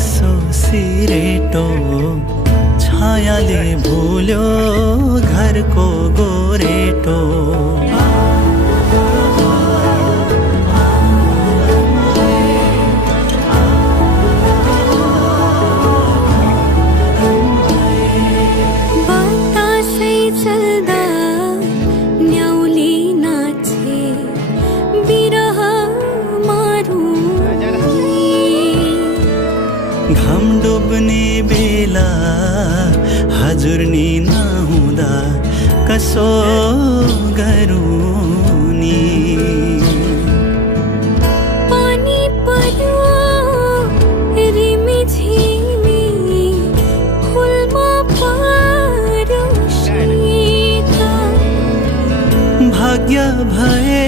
चिसो सिरेटो छायाले भुल्यो घरको गोरेटो घाम डुब्ने बेला हजुर नि नहुँदा कसो गरौँ नि पानी पर्यो रिमी झिमी फुलमा पर्यो शीत भाग्य भए